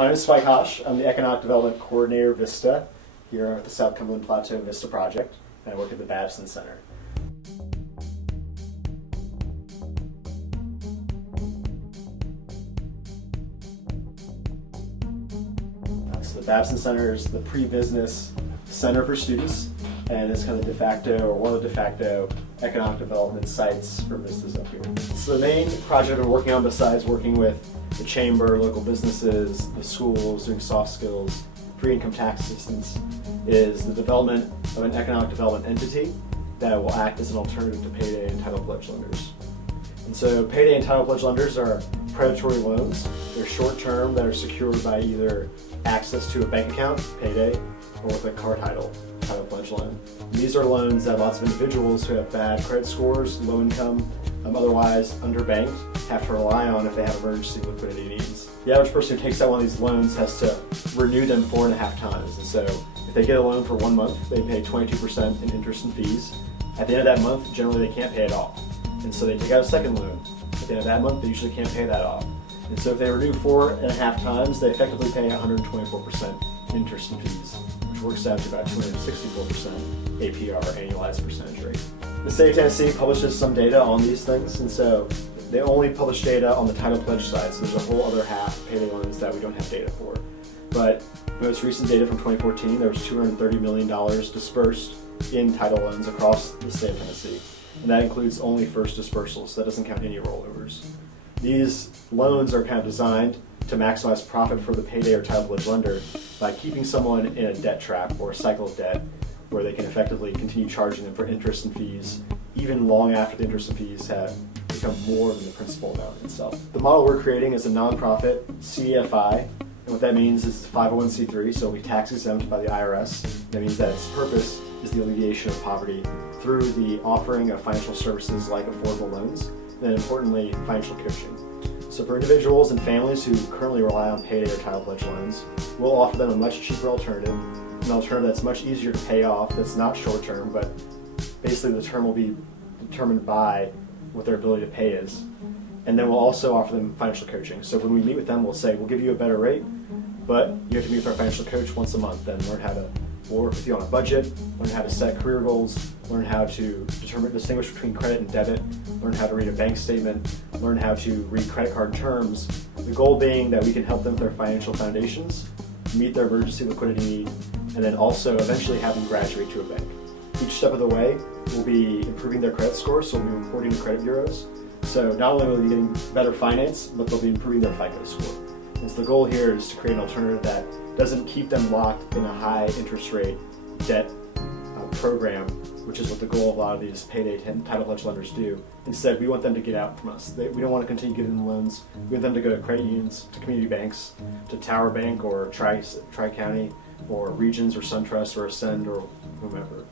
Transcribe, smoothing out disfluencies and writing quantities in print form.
My name is Spike Hosch. I'm the Economic Development Coordinator, VISTA, here at the South Cumberland Plateau VISTA Project, and I work at the Babson Center. So the Babson Center is the pre-business center for students, and it's kind of de facto, or one of the de facto, economic development sites for VISTAs up here. So the main project I'm working on, besides working with the chamber, local businesses, the schools, doing soft skills, free income tax assistance, is the development of an economic development entity that will act as an alternative to payday and title pledge lenders. And so payday and title pledge lenders are predatory loans. They're short-term that are secured by either access to a bank account, payday, or with a car title pledge loan. And these are loans that lots of individuals who have bad credit scores, low income, otherwise underbanked, have to rely on if they have emergency liquidity needs. The average person who takes out one of these loans has to renew them 4.5 times. And so if they get a loan for 1 month, they pay 22% in interest and fees. At the end of that month, generally they can't pay it off. And so they take out a second loan. At the end of that month, they usually can't pay that off. And so if they renew 4.5 times, they effectively pay 124% interest and fees, which works out to about 264% APR, annualized percentage rate. The state of Tennessee publishes some data on these things, and so they only publish data on the title pledge side, so there's a whole other half of payday loans that we don't have data for. But most recent data from 2014, there was $230 million dispersed in title loans across the state of Tennessee, and that includes only first dispersals, so that doesn't count any rollovers. These loans are kind of designed to maximize profit for the payday or title pledge lender by keeping someone in a debt trap or a cycle of debt where they can effectively continue charging them for interest and fees even long after the interest and fees have become more than the principal amount itself. The model we're creating is a nonprofit CDFI, and what that means is 501c3, so it'll be tax exempt by the IRS. That means that its purpose is the alleviation of poverty through the offering of financial services like affordable loans, and then importantly, financial coaching. So for individuals and families who currently rely on payday or title pledge loans, we'll offer them a much cheaper alternative, an alternative that's much easier to pay off, that's not short term, but basically the term will be determined by what their ability to pay is. And then we'll also offer them financial coaching. So when we meet with them, we'll say, we'll give you a better rate, but you have to meet with our financial coach once a month and learn how to work with you on a budget, learn how to set career goals, learn how to distinguish between credit and debit, learn how to read a bank statement, learn how to read credit card terms. The goal being that we can help them with their financial foundations, meet their emergency liquidity need, and then also eventually have them graduate to a bank. Each step of the way will be improving their credit score, so we'll be reporting to credit bureaus. So not only will they be getting better finance, but they'll be improving their FICO score. And so the goal here is to create an alternative that doesn't keep them locked in a high interest rate debt program, which is what the goal of a lot of these payday title pledge lenders do. Instead, we want them to get out from us. We don't want to continue giving them loans. We want them to go to credit unions, to community banks, to Tower Bank or Tri-County or Regions or SunTrust or Ascend or whomever.